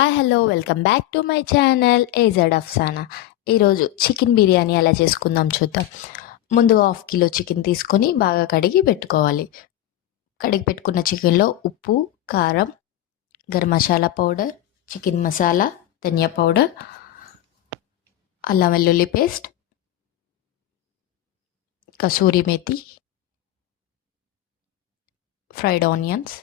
Hello welcome back to my channel AZ Afsana. ఈరోజు chicken biryani ఎలా చేసుకుందాం చూద్దాం. ముందుగా 1/2 కిలో చికెన్ తీసుకొని బాగా కడిగి పెట్టుకోవాలి. కడిగి పెట్టుకున్న చికెన్లో ఉప్పు, కారం, గరం మసాలా పౌడర్, చికెన్ మసాలా, ధనియా పౌడర్, అల్లం వెల్లుల్లి paste, kasuri methi, fried onions,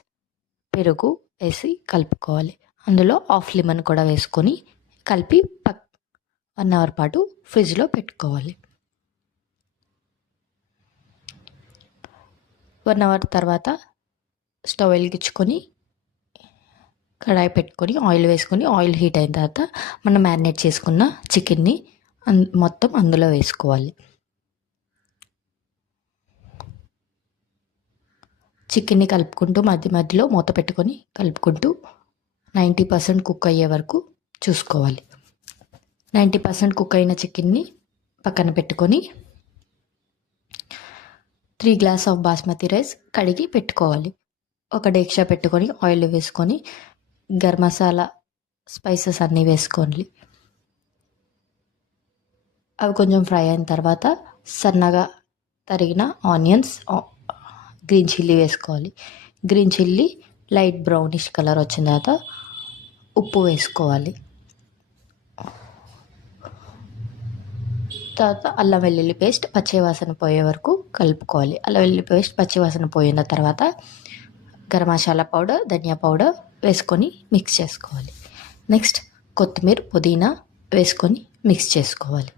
పెరుగు వేసి కలుపుకోవాలి. అందులో 1/2 లెమన్ కూడా వేసుకొని కలిపి 1 అవర్ పాటు ఫ్రిడ్జ్లో పెట్టుకోవాలి. 1 అవర్ తర్వాత స్టవ్ వెలిగించుకొని కడాయి పెట్టుకొని ఆయిల్ వేసుకొని ఆయిల్ హీట్ అయిన తర్వాత మనం మ్యారినేట్ చేసుకున్న చికెన్ని మొత్తం అందులో వేసుకోవాలి. చికెన్ని కలుపుకుంటూ మధ్య మధ్యలో మూత పెట్టుకొని కలుపుకుంటూ 90% కుక్ అయ్యే వరకు చూసుకోవాలి. 90% కుక్ అయిన చికెన్ని పక్కన పెట్టుకొని 3 గ్లాస్ ఆఫ్ బాస్మతి రైస్ కడిగి పెట్టుకోవాలి. ఒక డేక్షా పెట్టుకొని ఆయిల్ వేసుకొని గరం మసాలా స్పైసెస్ అన్నీ వేసుకోవాలి. అవి కొంచెం ఫ్రై అయిన తర్వాత సన్నగా తరిగిన ఆనియన్స్, గ్రీన్ చిల్లీ వేసుకోవాలి. Green chilli light brownish colour వచ్చిన తర్వాత ఉప్పు వేసుకోవాలి. తర్వాత అల్లం వెల్లుల్లి పేస్ట్ పచ్చివాసన పోయే వరకు కలుపుకోవాలి. అల్లం వెల్లుల్లి పేస్ట్ పచ్చివాసన పోయిన తర్వాత గరం మసాలా పౌడర్, ధనియా పౌడర్ వేసుకొని మిక్స్ చేసుకోవాలి. నెక్స్ట్ కొత్తిమీర, పుదీనా వేసుకొని మిక్స్ చేసుకోవాలి.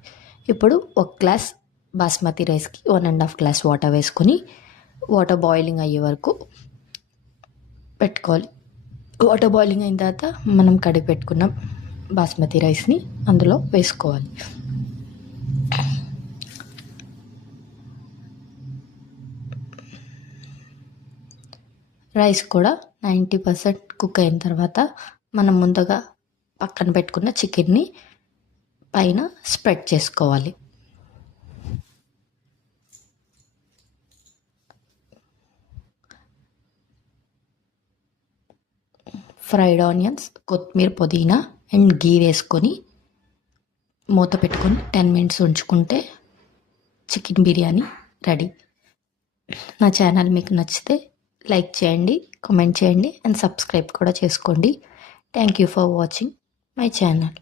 ఇప్పుడు 1 గ్లాస్ బాస్మతి రైస్కి 1.5 గ్లాస్ వాటర్ వేసుకొని వాటర్ బాయిలింగ్ అయ్యే వరకు పెట్టుకోవాలి. వాటర్ బాయిలింగ్ అయిన తర్వాత మనం కడిగి పెట్టుకున్న బాస్మతి రైస్ని అందులో వేసుకోవాలి. రైస్ కూడా 90% కుక్ అయిన తర్వాత మనం ముందుగా పక్కన పెట్టుకున్న చికెన్ని పైన స్ప్రెడ్ చేసుకోవాలి. ఫ్రైడ్ ఆనియన్స్, కొత్తిమీర, పుదీనా అండ్ గీ వేసుకొని మూత పెట్టుకొని 10 మినిట్స్ ఉంచుకుంటే చికెన్ బిర్యానీ రెడీ. నా ఛానల్ మీకు నచ్చితే లైక్ చేయండి, కామెంట్ చేయండి అండ్ సబ్స్క్రైబ్ కూడా చేసుకోండి. Thank you for watching my channel.